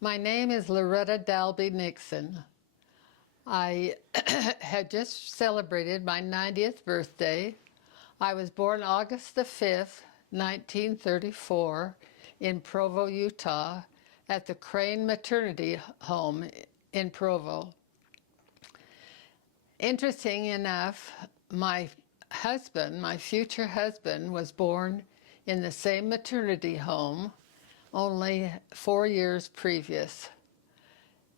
My name is Loretta Nixon. I had just celebrated my 90th birthday. I was born August the 5th, 1934, in Provo, Utah, at the Crane Maternity Home in Provo. Interesting enough, my husband, my future husband, was born in the same maternity home only 4 years previous.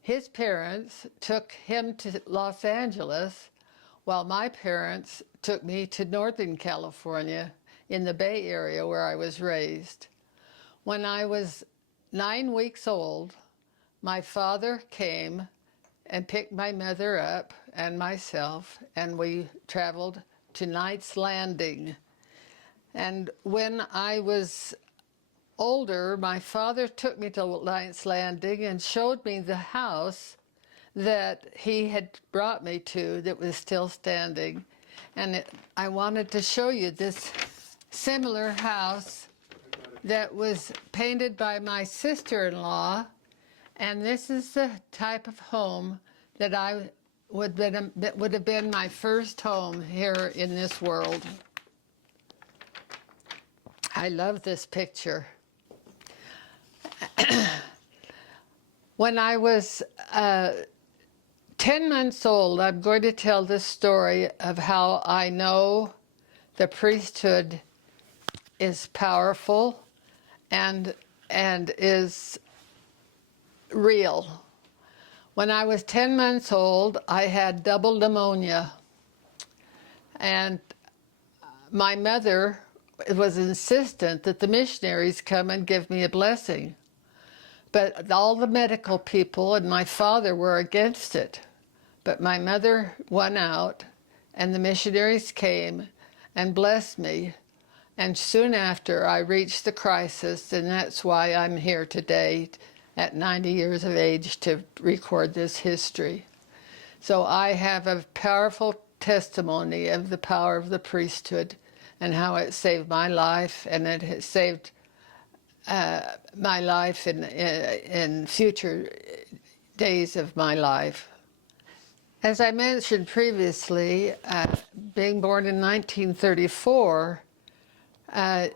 His parents took him to Los Angeles, while my parents took me to Northern California in the Bay Area where I was raised. When I was 9 weeks old, my father came and picked my mother up and myself, and we traveled to Knight's Landing. And when I was older, my father took me to Knight's Landing and showed me the house that he had brought me to that was still standing. And I wanted to show you this similar house that was painted by my sister-in-law. And this is the type of home that would have been my first home here in this world. I love this picture. When I was 10 months old, I'm going to tell this story of how I know the priesthood is powerful and is real. When I was 10 months old, I had double pneumonia, and my mother was insistent that the missionaries come and give me a blessing. But all the medical people and my father were against it. But my mother won out, and the missionaries came and blessed me. And soon after, I reached the crisis, and that's why I'm here today at 90 years of age to record this history. So I have a powerful testimony of the power of the priesthood and how it saved my life, and it has saved my life in future days of my life. As I mentioned previously, being born in 1934,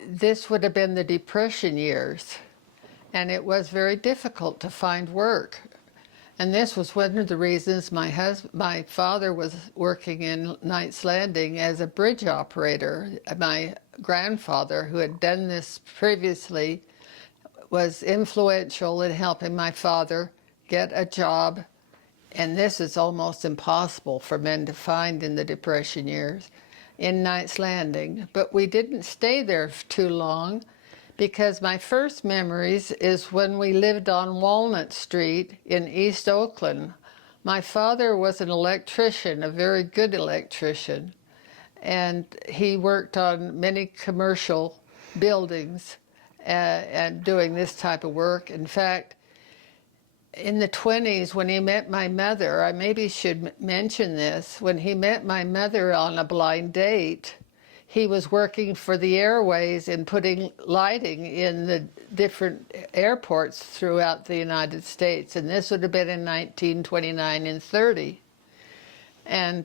this would have been the Depression years, and it was very difficult to find work. And this was one of the reasons my father was working in Knight's Landing as a bridge operator. My grandfather, who had done this previously, was influential in helping my father get a job. And this is almost impossible for men to find in the Depression years in Knight's Landing. But we didn't stay there too long, because my first memories is when we lived on Walnut Street in East Oakland. My father was an electrician, a very good electrician, and he worked on many commercial buildings and doing this type of work. In fact, in the 20s, when he met my mother, I maybe should mention this, when he met my mother on a blind date, he was working for the airways and putting lighting in the different airports throughout the United States. And this would have been in 1929 and 30. And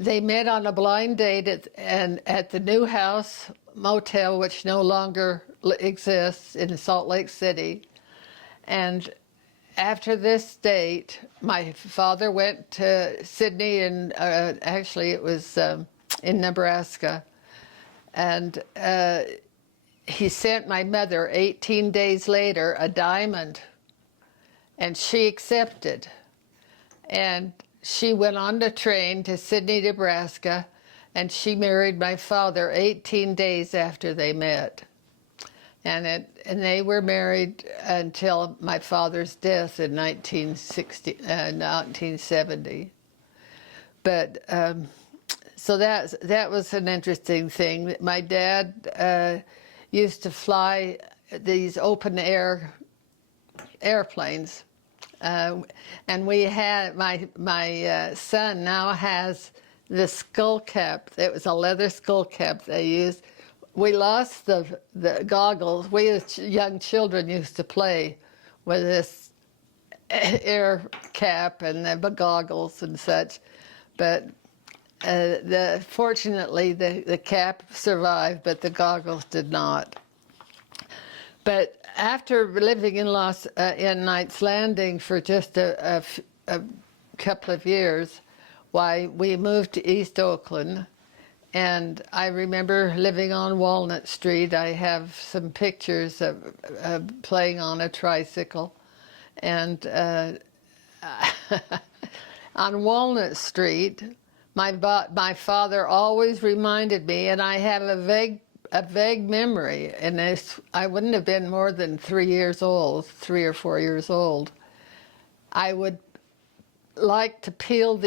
they met on a blind date at the New House Motel, which no longer exists in Salt Lake City. And after this date, my father went to Sydney, and actually it was in Nebraska, and he sent my mother 18 days later a diamond, and she accepted. And she went on the train to Sydney, Nebraska, and she married my father 18 days after they met. And they were married until my father's death in 1970. But so that was an interesting thing. My dad used to fly these open air airplanes, and we had my son now has the skull cap. It was a leather skull cap they used. We lost the goggles. We as young children used to play with this air cap and the goggles and such. But fortunately, the cap survived, but the goggles did not. But after living in Knights Landing for just a couple of years, why we moved to East Oakland, and I remember living on Walnut Street. I have some pictures of playing on a tricycle, and on Walnut Street, my father always reminded me, and I have a vague memory, and I wouldn't have been more than 3 or 4 years old. I would like to peel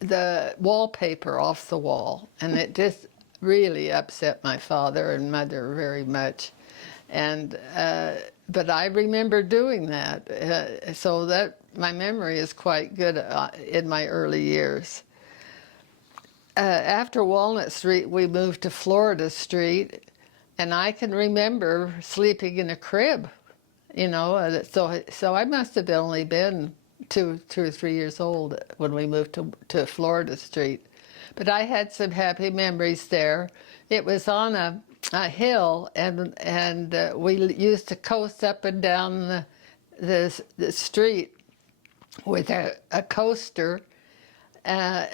the wallpaper off the wall, and it just really upset my father and mother very much. And but I remember doing that, so that my memory is quite good in my early years. After Walnut Street, we moved to Florida Street, and I can remember sleeping in a crib, you know. So I must have only been 2 or 3 years old when we moved to Florida Street. But I had some happy memories there. It was on a hill, and we used to coast up and down the street with a coaster. And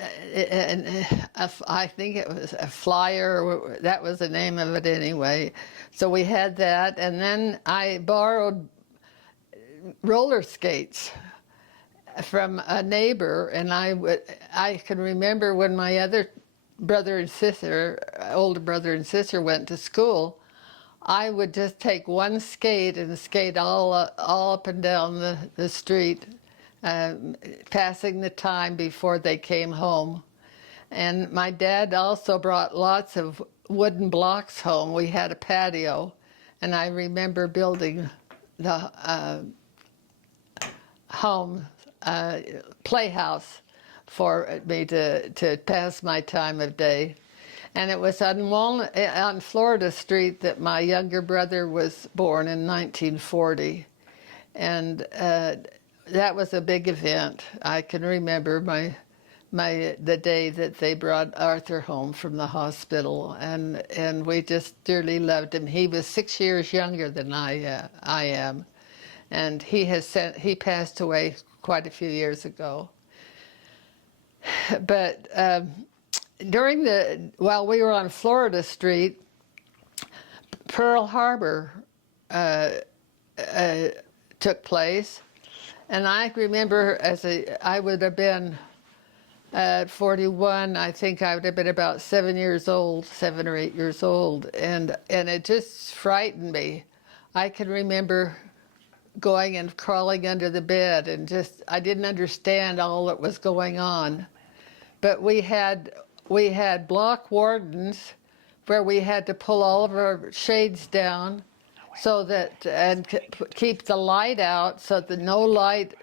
I think it was a flyer, that was the name of it anyway. So we had that, and then I borrowed roller skates from a neighbor, and I can remember when my other older brother and sister went to school, I would just take one skate and skate all up and down the street, passing the time before they came home. And my dad also brought lots of wooden blocks home. We had a patio, and I remember building the playhouse for me to pass my time of day. And it was on Florida Street that my younger brother was born in 1940. And that was a big event. I can remember the day that they brought Arthur home from the hospital, and we just dearly loved him. He was 6 years younger than I am, and he passed away quite a few years ago. But while we were on Florida Street, Pearl Harbor took place. And I remember I would have been at 41, I think I would have been about 7 or 8 years old. And it just frightened me. I can remember going and crawling under the bed, and I didn't understand all that was going on. But we had block wardens where we had to pull all of our shades down, so that, and keep the light out so that no light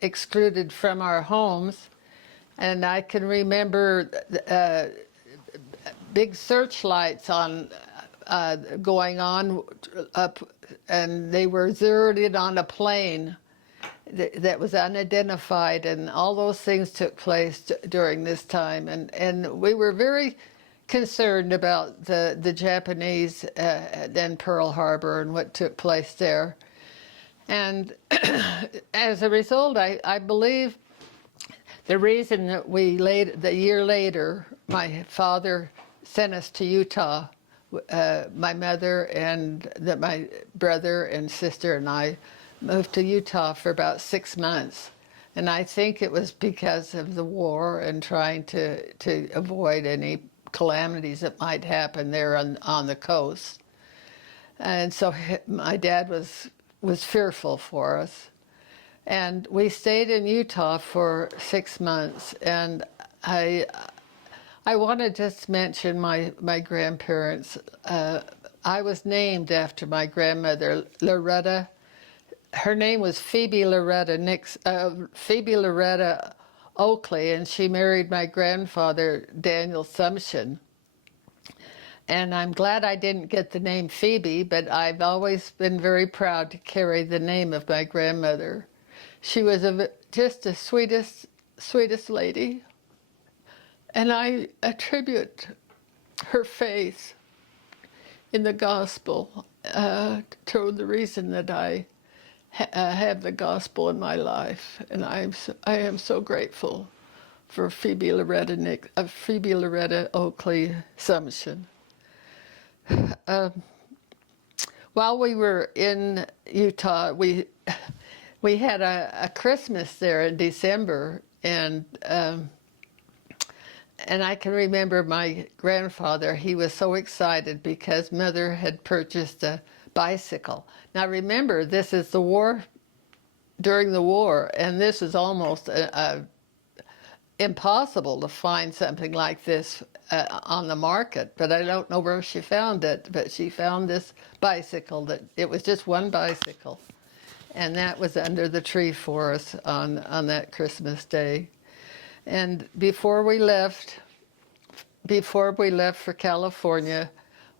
excluded from our homes. And I can remember big searchlights going on up, and they were zeroed in on a plane that was unidentified, and all those things took place during this time. And we were very concerned about the Japanese and Pearl Harbor and what took place there. And as a result, I believe the reason that the year later, my father sent us to Utah, my mother and my brother and sister and I moved to Utah for about 6 months. And I think it was because of the war and trying to avoid any calamities that might happen there on the coast. And so my dad was fearful for us. And we stayed in Utah for 6 months. And I want to just mention my grandparents. I was named after my grandmother, Loretta. Her name was Phoebe Loretta Oakley, and she married my grandfather, Daniel Sumption. And I'm glad I didn't get the name Phoebe, but I've always been very proud to carry the name of my grandmother. She was just the sweetest lady. And I attribute her faith in the gospel to the reason that I have the gospel in my life. And I am so grateful for Phoebe Loretta Oakley Sumption. While we were in Utah, we had a Christmas there in December, and I can remember my grandfather. He was so excited because Mother had purchased a bicycle. Now remember, this is the war, during the war, and this is almost impossible to find something like this on the market, but I don't know where she found it, but she found this bicycle. That it was just one bicycle, and that was under the tree for us on that Christmas day. And before we left for California,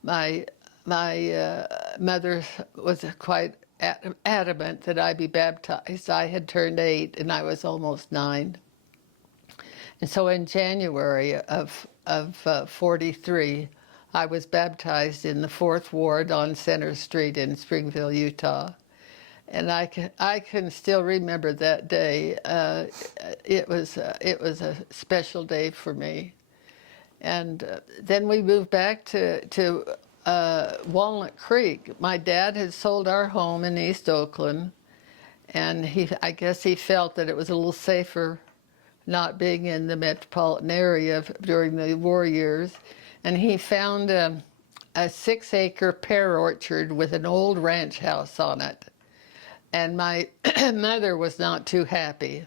my mother was quite adamant that I be baptized. I had turned 8 and I was almost 9. And so in January of 43, I was baptized in the 4th Ward on Center Street in Springville, Utah. And I can still remember that day. It was a special day for me. And then we moved back to Walnut Creek. My dad had sold our home in East Oakland, and I guess he felt that it was a little safer not being in the metropolitan area during the war years. And he found a 6-acre pear orchard with an old ranch house on it. And my mother was not too happy.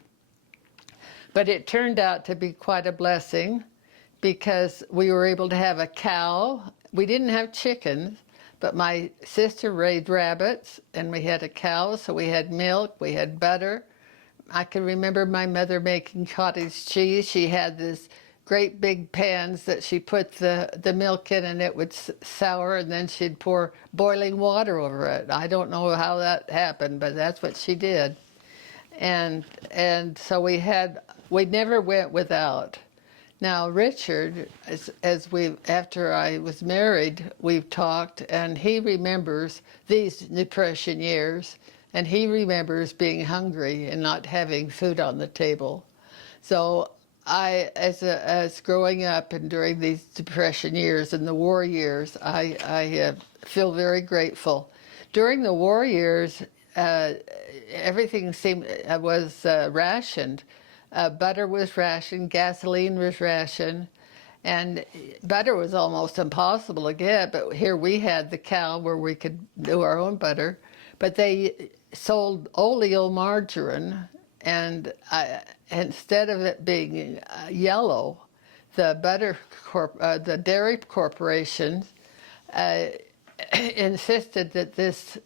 But it turned out to be quite a blessing because we were able to have a cow. We didn't have chickens, but my sister raised rabbits, and we had a cow, so we had milk, we had butter. I can remember my mother making cottage cheese. She had this great big pans that she put the milk in, and it would sour, and then she'd pour boiling water over it. I don't know how that happened, but that's what she did. And so we never went without. Now Richard, after I was married, we've talked, and he remembers these Depression years, and he remembers being hungry and not having food on the table. So as growing up and during these Depression years and the war years, I feel very grateful. During the war years, everything was rationed. Butter was rationed, gasoline was rationed, and butter was almost impossible to get. But here we had the cow where we could do our own butter, but they sold oleomargarine, and instead of it being yellow, the dairy corporations insisted that this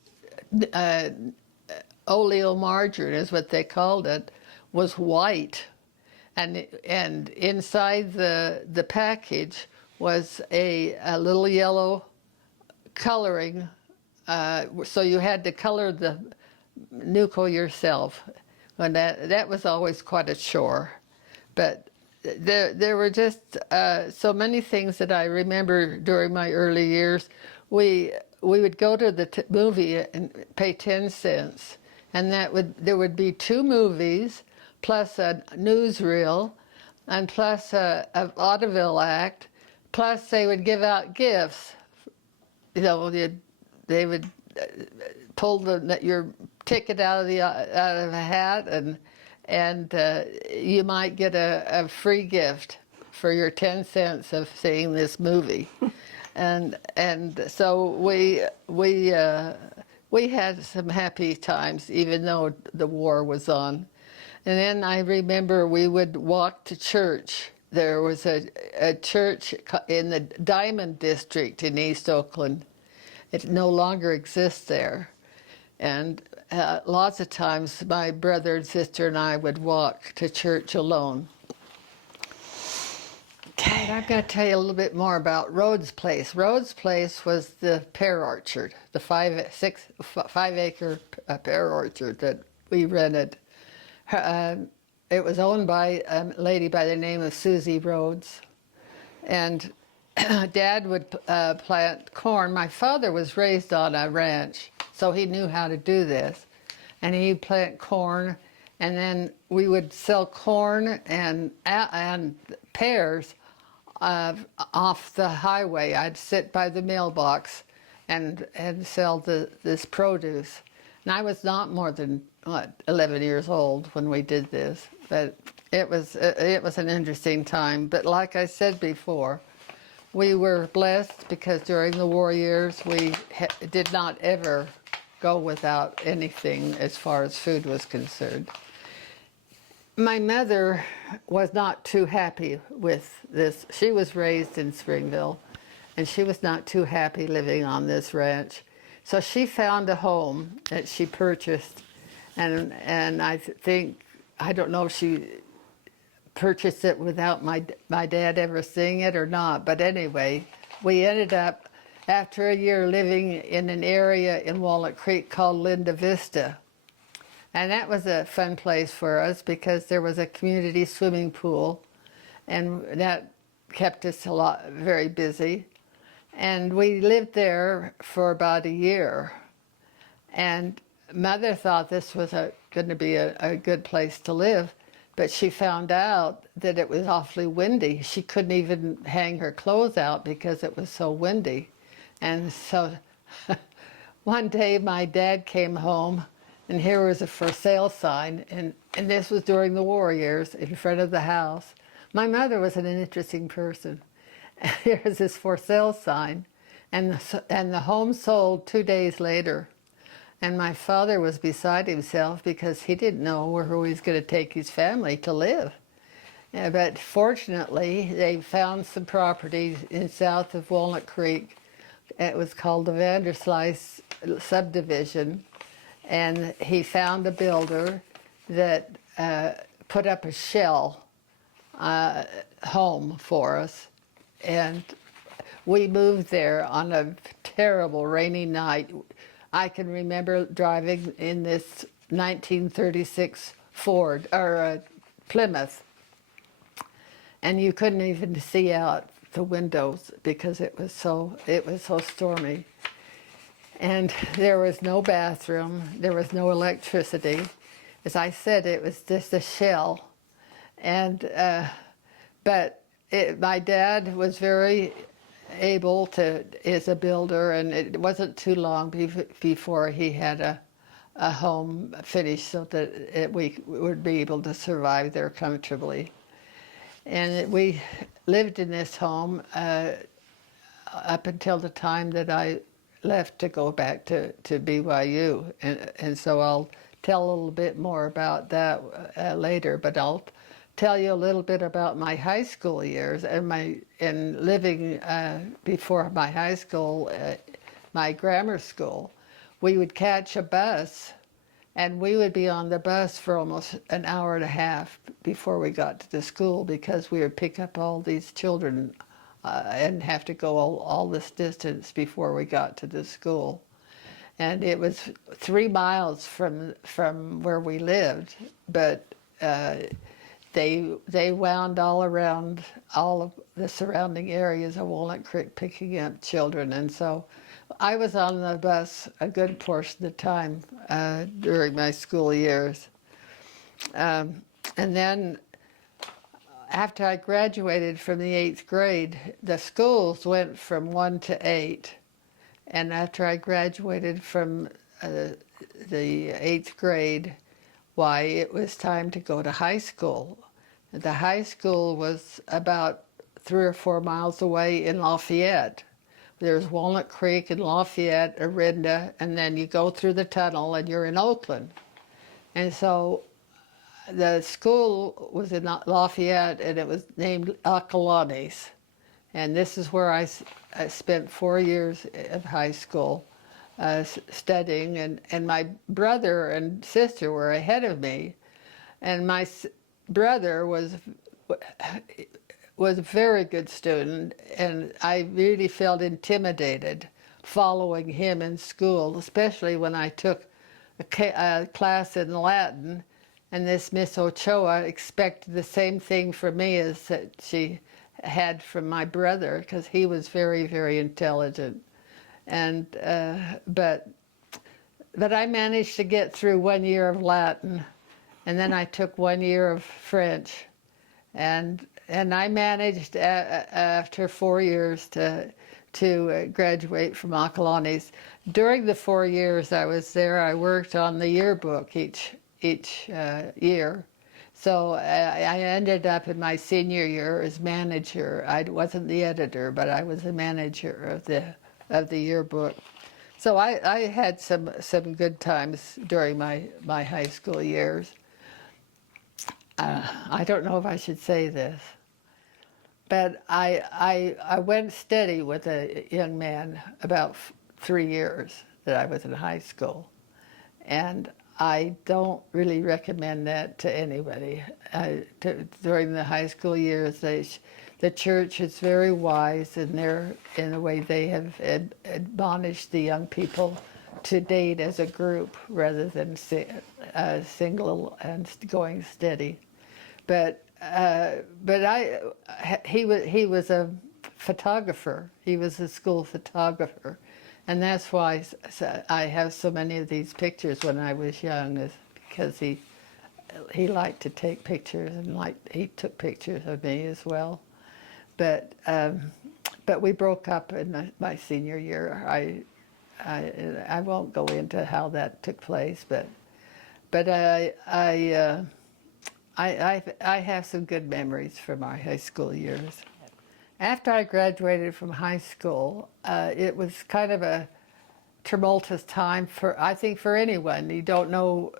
oleomargarine, is what they called it, was white, and inside the package was a little yellow coloring, so you had to color the nuco yourself, and that was always quite a chore. But there were just so many things that I remember during my early years. We would go to the movie and pay 10 cents, and there would be 2 movies, plus a newsreel, and plus a vaudeville act, plus they would give out gifts. You know, they would pull your ticket out of a hat, and you might get a free gift for your 10 cents of seeing this movie. and so we had some happy times, even though the war was on. And then I remember we would walk to church. There was a church in the Diamond District in East Oakland. It no longer exists there. And lots of times my brother and sister and I would walk to church alone. Okay. I'm going to tell you a little bit more about Rhodes Place. Rhodes Place was the pear orchard, the 5-acre pear orchard that we rented. It was owned by a lady by the name of Susie Rhodes, and Dad would plant corn. My father was raised on a ranch, so he knew how to do this, and he'd plant corn, and then we would sell corn and pears off the highway. I'd sit by the mailbox and sell this produce. And I was not more than 11 years old when we did this, but it was an interesting time. But like I said before, we were blessed because during the war years we did not ever go without anything as far as food was concerned. My mother was not too happy with this. She was raised in Springville, and she was not too happy living on this ranch. So she found a home that she purchased, and I don't know if she purchased it without my dad ever seeing it or not, but anyway, we ended up, after a year, living in an area in Walnut Creek called Linda Vista. And that was a fun place for us because there was a community swimming pool, and that kept us very busy. And we lived there for about a year. And Mother thought this was going to be a good place to live, but she found out that it was awfully windy. She couldn't even hang her clothes out because it was so windy. And so one day my dad came home, and here was a for sale sign, and this was during the war years, in front of the house. My mother was an interesting person. Here's this for sale sign, and the home sold 2 days later. And my father was beside himself because he didn't know where he was going to take his family to live. But fortunately, they found some property in south of Walnut Creek. It was called the Vanderslice subdivision. And he found a builder that put up a shell home for us. And we moved there on a terrible rainy night. I can remember driving in this 1936 Ford, or Plymouth, and you couldn't even see out the windows because it was so stormy. And there was no bathroom, there was no electricity. As I said, it was just a shell. And but my dad was very able to, as a builder, and it wasn't too long before he had a home finished so that we would be able to survive there comfortably. And we lived in this home up until the time that I left to go back to BYU, and so I'll tell a little bit more about that later, but I'll tell you a little bit about my high school years and living before my high school, my grammar school. We would catch a bus, and we would be on the bus for almost an hour and a half before we got to the school because we would pick up all these children and have to go all this distance before we got to the school. And it was 3 miles from where we lived, but they wound all around all of the surrounding areas of Walnut Creek picking up children. And so I was on the bus a good portion of the time during my school years. And then after I graduated from the 8th grade, the schools went from 1 to 8. And after I graduated from the 8th grade, why, it was time to go to high school. The high school was about 3 or 4 miles away in Lafayette. There's Walnut Creek and Lafayette, Orinda, and then you go through the tunnel and you're in Oakland. And so the school was in Lafayette, and it was named Acalanes. And this is where I spent 4 years of high school studying, and my brother and sister were ahead of me. And my brother was a very good student, and I really felt intimidated following him in school, especially when I took a class in Latin, and this Miss Ochoa expected the same thing from me as that she had from my brother, because he was very, very intelligent. And but I managed to get through 1 year of Latin, and then I took 1 year of French, and I managed after 4 years to graduate from Acalanes. During the 4 years I was there, I worked on the yearbook each year. So I ended up in my senior year as manager. I wasn't the editor, but I was the manager of the yearbook. So I had some good times during my high school years. I don't know if I should say this, but I went steady with a young man about 3 years that I was in high school, and I don't really recommend that to anybody. During the high school years, the church is very wise in the way they have admonished the young people to date as a group rather than single and going steady. But he was a photographer. He was a school photographer, and that's why I have so many of these pictures when I was young, is because he liked to take pictures, and he took pictures of me as well. But we broke up in my senior year. I won't go into how that took place, but I have some good memories from my high school years. After I graduated from high school, it was kind of a tumultuous time I think for anyone. You don't know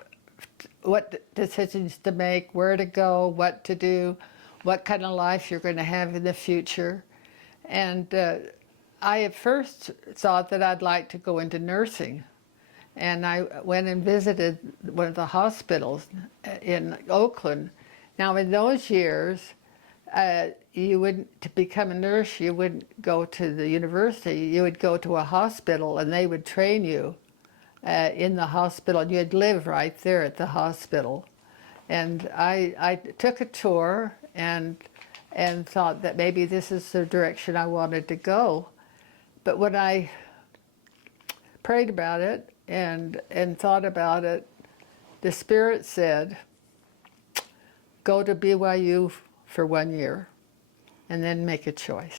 what decisions to make, where to go, what to do, what kind of life you're going to have in the future. And I at first thought that I'd like to go into nursing. And I went and visited one of the hospitals in Oakland. Now, in those years, to become a nurse, you wouldn't go to the university. You would go to a hospital, and they would train you in the hospital, and you'd live right there at the hospital. And I took a tour and thought that maybe this is the direction I wanted to go. But when I prayed about it and thought about it, the Spirit said, go to BYU for 1 year and then make a choice.